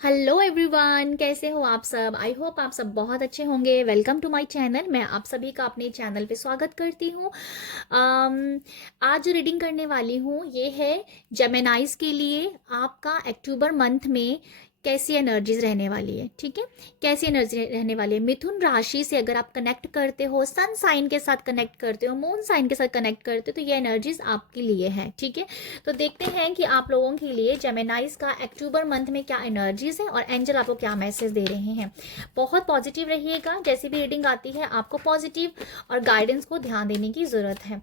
Hello everyone, कैसे हो आप सब। आई होप आप सब बहुत अच्छे होंगे। Welcome to my channel. मैं आप सभी का अपने चैनल पे स्वागत करती हूँ। आज जो रीडिंग करने वाली हूँ ये है जेमिनाइज के लिए आपका अक्टूबर मंथ में कैसी एनर्जीज रहने वाली है। ठीक है, कैसी एनर्जी रहने वाली है। मिथुन राशि से अगर आप कनेक्ट करते हो, सन साइन के साथ कनेक्ट करते हो, मून साइन के साथ कनेक्ट करते हो, तो ये एनर्जीज आपके लिए है। ठीक है, तो देखते हैं कि आप लोगों के लिए जेमिनाइज का अक्टूबर मंथ में क्या एनर्जीज है और एंजल आपको क्या मैसेज दे रहे हैं। बहुत पॉजिटिव रहिएगा। जैसी भी रीडिंग आती है आपको पॉजिटिव और गाइडेंस को ध्यान देने की जरूरत है।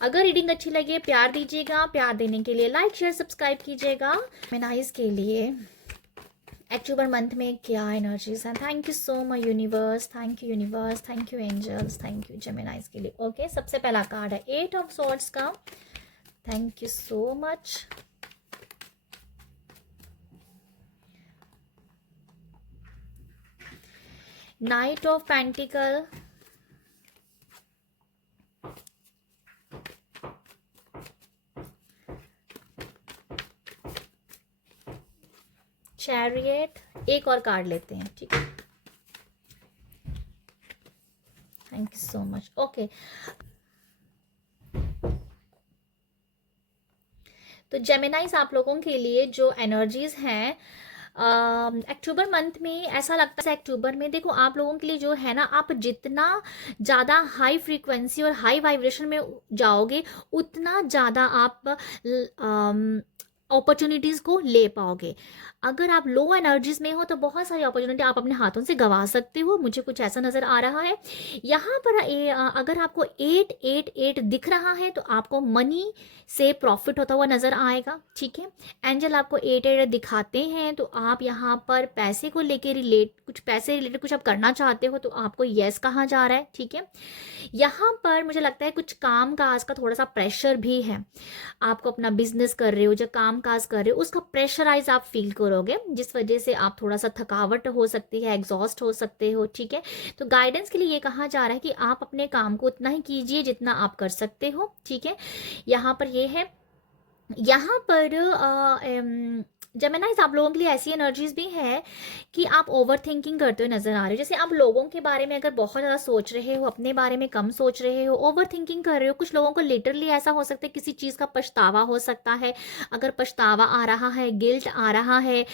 अगर रीडिंग अच्छी लगे प्यार दीजिएगा। प्यार देने के लिए लाइक शेयर सब्सक्राइब कीजिएगा। जेमिनाइज के लिए अक्टूबर मंथ में क्या एनर्जीज हैं। Thank you so much universe, thank you universe, thank you angels, thank you Geminis के लिए। ओके, सबसे पहला कार्ड है 8 ऑफ सॉर्ड्स का। Thank you so much. Knight of pentacle, chariot. एक और कार्ड लेते हैं, ठीक है। Thank you so much. Okay, तो जेमिनाइज आप लोगों के लिए जो एनर्जीज हैं अक्टूबर मंथ में, ऐसा लगता है अक्टूबर में देखो आप लोगों के लिए जो है ना, आप जितना ज़्यादा हाई फ्रीक्वेंसी और हाई वाइब्रेशन में जाओगे उतना ज़्यादा आप अपॉर्चुनिटीज़ को ले पाओगे। अगर आप लो एनर्जीज में हो तो बहुत सारी अपॉर्चुनिटी आप अपने हाथों से गंवा सकते हो। मुझे कुछ ऐसा नज़र आ रहा है यहाँ पर। अगर आपको 888 दिख रहा है तो आपको मनी से प्रॉफिट होता हुआ नज़र आएगा। ठीक है, एंजल आपको 88 दिखाते हैं तो आप यहाँ पर पैसे को लेके कुछ पैसे रिलेटेड कुछ आप करना चाहते हो तो आपको यस कहा जा रहा है। ठीक है, यहाँ पर मुझे लगता है कुछ काम काज का थोड़ा सा प्रेशर भी है। आपको अपना बिजनेस कर रहे हो, जो काम काज कर रहे हो उसका प्रेशराइज आप फील करोगे, जिस वजह से आप थोड़ा सा थकावट हो सकती है, एग्जॉस्ट हो सकते हो। ठीक है, तो गाइडेंस के लिए ये कहा जा रहा है कि आप अपने काम को उतना ही कीजिए जितना आप कर सकते हो। ठीक है, यहाँ पर ये है। यहाँ पर जेमिनाइज आप लोगों के लिए ऐसी एनर्जीज भी है कि आप ओवर थिंकिंग करते हुए नजर आ रहे हो। जैसे आप लोगों के बारे में अगर बहुत ज़्यादा सोच रहे हो, अपने बारे में कम सोच रहे हो, ओवर थिंकिंग कर रहे हो। कुछ लोगों को लिटरली ऐसा हो सकता है किसी चीज़ का पछतावा हो सकता है। अगर पछतावा आ रहा है, गिल्ट आ रहा है,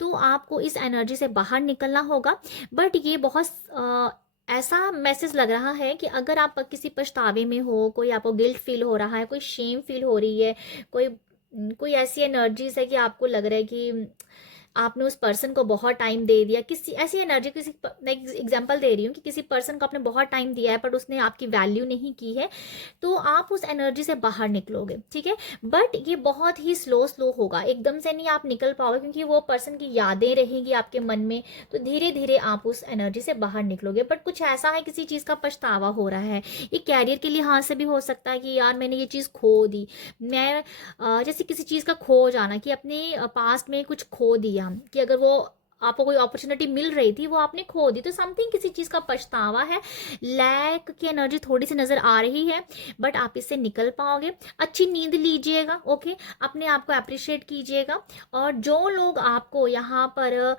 तो आपको इस एनर्जी से बाहर निकलना होगा। बट ये बहुत ऐसा मैसेज लग रहा है कि अगर आप किसी पछतावे में हो, कोई आपको गिल्ट फील हो रहा है, कोई शेम फील हो रही है, कोई कोई ऐसी एनर्जीज है कि आपको लग रहा है कि आपने उस पर्सन को बहुत टाइम दे दिया, किसी ऐसी एनर्जी, किसी मैं एग्जांपल दे रही हूँ कि किसी पर्सन को आपने बहुत टाइम दिया है पर उसने आपकी वैल्यू नहीं की है, तो आप उस एनर्जी से बाहर निकलोगे। ठीक है, बट ये बहुत ही स्लो स्लो होगा, एकदम से नहीं आप निकल पाओगे क्योंकि वो पर्सन की यादें रहेंगी आपके मन में, तो धीरे धीरे आप उस एनर्जी से बाहर निकलोगे। बट कुछ ऐसा है किसी चीज़ का पछतावा हो रहा है। ये कैरियर के लिहाज से भी हो सकता है कि यार मैंने ये चीज़ खो दी। मैं जैसे किसी चीज़ का खो जाना, कि अपने पास्ट में कुछ खो दिया, कि अगर वो आपको कोई अपॉर्चुनिटी मिल रही थी वो आपने खो दी, तो समथिंग किसी चीज़ का पछतावा है। लैक की एनर्जी थोड़ी सी नज़र आ रही है, बट आप इससे निकल पाओगे। अच्छी नींद लीजिएगा। ओके, अपने आप को अप्रिशिएट कीजिएगा। और जो लोग आपको यहाँ पर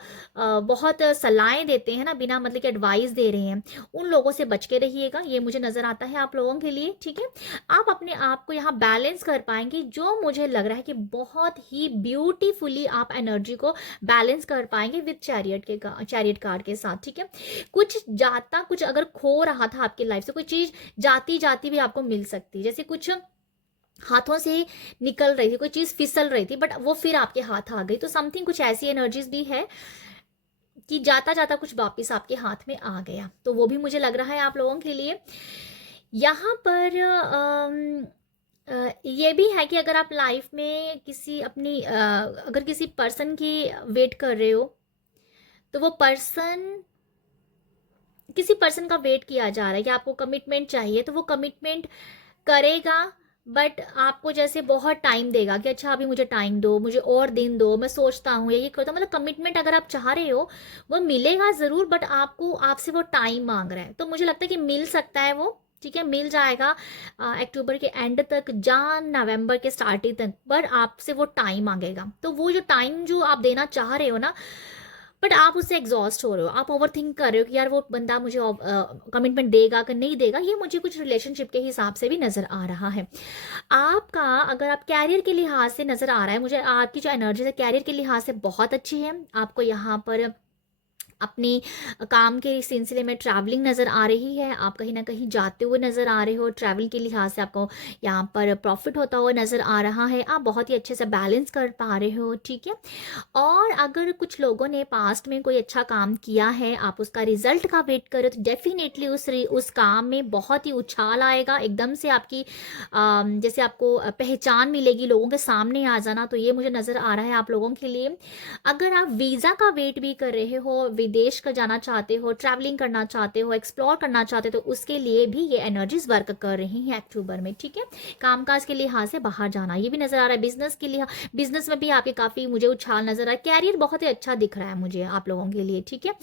बहुत सलाहें देते हैं ना, बिना मतलब कि एडवाइस दे रहे हैं, उन लोगों से बच के रहिएगा। ये मुझे नज़र आता है आप लोगों के लिए। ठीक है, आप अपने आप को यहाँ बैलेंस कर पाएंगे, जो मुझे लग रहा है कि बहुत ही ब्यूटीफुली आप एनर्जी को बैलेंस कर पाएंगे विद चैरियट कार्ड के साथ। ठीक है, कुछ अगर खो रहा था आपकी लाइफ से, कोई चीज़ जाती जाती भी आपको मिल सकती है। जैसे कुछ हाथों से निकल रही थी, कोई चीज़ फिसल रही थी बट वो फिर आपके हाथ आ गई, तो समथिंग कुछ ऐसी एनर्जीज भी है कि जाता जाता कुछ वापिस आपके हाथ में आ गया, तो वो भी मुझे लग रहा है आप लोगों के लिए। यहाँ पर ये भी है कि अगर आप लाइफ में अगर किसी पर्सन की वेट कर रहे हो, तो वो पर्सन किसी पर्सन का वेट किया जा रहा है कि आपको कमिटमेंट चाहिए, तो वो कमिटमेंट करेगा, बट आपको जैसे बहुत टाइम देगा कि अच्छा अभी मुझे टाइम दो, मुझे और दिन दो, मैं सोचता हूँ या ये करता हूँ। मतलब कमिटमेंट अगर आप चाह रहे हो वो मिलेगा ज़रूर, बट आपसे वो टाइम मांग रहा है। तो मुझे लगता है कि मिल सकता है वो। ठीक है, मिल जाएगा अक्टूबर के एंड तक, नवंबर के स्टार्टिंग तक, पर आपसे वो टाइम मांगेगा। तो वो जो टाइम जो आप देना चाह रहे हो ना, बट आप उससे एग्जॉस्ट हो रहे हो, आप ओवर थिंक कर रहे हो कि यार वो बंदा मुझे कमिटमेंट देगा कि नहीं देगा। ये मुझे कुछ रिलेशनशिप के हिसाब से भी नज़र आ रहा है। आपका अगर आप कैरियर के लिहाज से नज़र आ रहा है, मुझे आपकी जो एनर्जी है कैरियर के लिहाज से बहुत अच्छी है। आपको यहाँ पर अपने काम के सिलसिले में ट्रैवलिंग नज़र आ रही है, आप कहीं ना कहीं जाते हुए नज़र आ रहे हो, ट्रैवल के लिहाज से आपको यहाँ पर प्रॉफिट होता हुआ नज़र आ रहा है, आप बहुत ही अच्छे से बैलेंस कर पा रहे हो, ठीक है। और अगर कुछ लोगों ने पास्ट में कोई अच्छा काम किया है, आप उसका रिजल्ट का वेट करो, तो डेफिनेटली उस काम में बहुत ही उछाल आएगा, एकदम से आपकी जैसे आपको पहचान मिलेगी, लोगों के सामने आ जाना, तो ये मुझे नज़र आ रहा है आप लोगों के लिए। अगर आप वीज़ा का वेट भी कर रहे हो, विदेश का जाना चाहते हो, ट्रैवलिंग करना चाहते हो, एक्सप्लोर करना चाहते हो, तो उसके लिए भी ये एनर्जीज वर्क कर रही हैं अक्टूबर में, ठीक है। कामकाज के लिहाज से बाहर जाना ये भी नज़र आ रहा है। बिजनेस के लिए, बिजनेस में भी आपके काफ़ी मुझे उछाल नज़र आ रहा है। कैरियर बहुत ही अच्छा दिख रहा है मुझे आप लोगों के लिए, ठीक है।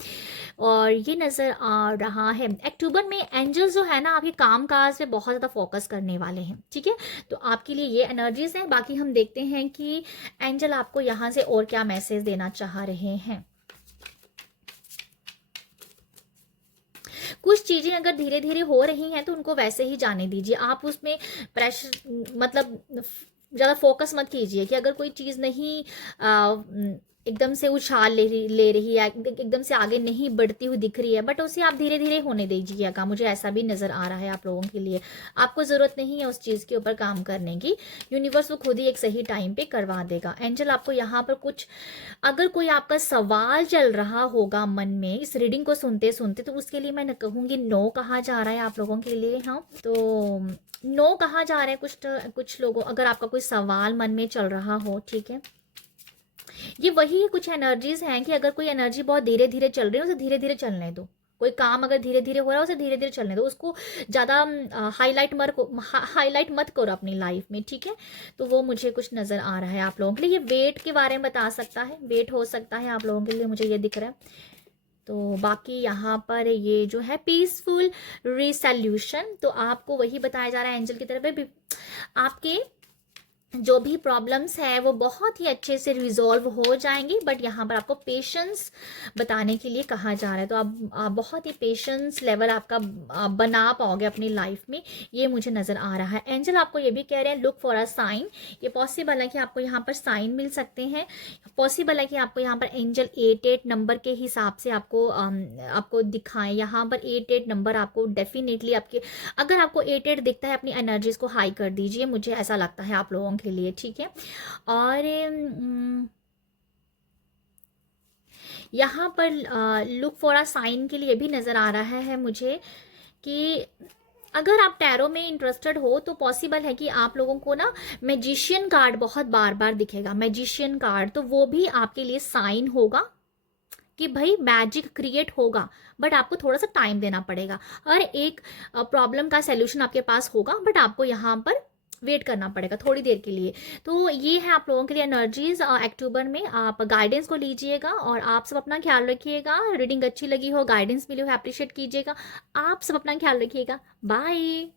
और ये नज़र आ रहा है अक्टूबर में एंजल्स जो है ना आपके कामकाज पे बहुत ज़्यादा फोकस करने वाले हैं, ठीक है। तो आपके लिए ये एनर्जीज हैं। बाकी हम देखते हैं कि एंजल आपको यहाँ से और क्या मैसेज देना चाह रहे हैं। कुछ चीज़ें अगर धीरे धीरे हो रही हैं तो उनको वैसे ही जाने दीजिए, आप उसमें प्रेशर मतलब ज़्यादा फोकस मत कीजिए कि अगर कोई चीज़ नहीं एकदम से उछाल ले रही है, एकदम से आगे नहीं बढ़ती हुई दिख रही है, बट उसे आप धीरे धीरे होने दीजिएगा। मुझे ऐसा भी नज़र आ रहा है आप लोगों के लिए। आपको ज़रूरत नहीं है उस चीज़ के ऊपर काम करने की, यूनिवर्स वो खुद ही एक सही टाइम पे करवा देगा। एंजल आपको यहाँ पर कुछ, अगर कोई आपका सवाल चल रहा होगा मन में इस रीडिंग को सुनते सुनते, तो उसके लिए मैं कहूँगी नो कहा जा रहा है आप लोगों के लिए। हाँ, तो नो कहा जा रहा है कुछ लोगों, अगर आपका कोई सवाल मन में चल रहा हो, ठीक है। ये वही कुछ एनर्जीज हैं कि अगर कोई एनर्जी बहुत धीरे धीरे चल रही है उसे धीरे धीरे चलने दो। कोई काम अगर धीरे धीरे हो रहा है उसे धीरे धीरे चलने दो, उसको ज़्यादा हाईलाइट मत करो अपनी लाइफ में, ठीक है। तो वो मुझे कुछ नज़र आ रहा है आप लोगों के लिए। ये वेट के बारे में बता सकता है, वेट हो सकता है आप लोगों के लिए, मुझे ये दिख रहा है। तो बाकी यहाँ पर ये जो है पीसफुल रिसोल्यूशन, तो आपको वही बताया जा रहा है एंजल की तरफ भी, आपके जो भी प्रॉब्लम्स है वो बहुत ही अच्छे से रिजॉल्व हो जाएंगी। बट यहाँ पर आपको पेशेंस बताने के लिए कहा जा रहा है, तो आप बहुत ही पेशेंस लेवल आपका आप बना पाओगे अपनी लाइफ में, ये मुझे नज़र आ रहा है। एंजल आपको ये भी कह रहे हैं लुक फॉर अ साइन, ये पॉसिबल है कि आपको यहाँ पर साइन मिल सकते हैं, पॉसिबल है कि आपको यहाँ पर एंजल 88 नंबर के हिसाब से आपको दिखाएं। यहाँ पर 88 नंबर आपको डेफिनेटली आपके, अगर आपको 88 दिखता है अपनी एनर्जीज को हाई कर दीजिए, मुझे ऐसा लगता है आप लोगों के लिए, ठीक है। और यहाँ पर लुक फॉर अ साइन के लिए भी नज़र आ रहा है मुझे कि अगर आप टैरो में इंटरेस्टेड हो तो पॉसिबल है कि आप लोगों को ना मैजिशियन कार्ड बहुत बार बार दिखेगा, मैजिशियन कार्ड, तो वो भी आपके लिए साइन होगा कि भाई मैजिक क्रिएट होगा, बट आपको थोड़ा सा टाइम देना पड़ेगा। और एक प्रॉब्लम का सलूशन आपके पास होगा, बट आपको यहाँ पर वेट करना पड़ेगा थोड़ी देर के लिए। तो ये है आप लोगों के लिए एनर्जीज अक्टूबर में। आप गाइडेंस को लीजिएगा और आप सब अपना ख्याल रखिएगा। रीडिंग अच्छी लगी हो, गाइडेंस मिली हो, अप्रिशिएट कीजिएगा। आप सब अपना ख्याल रखिएगा। बाय।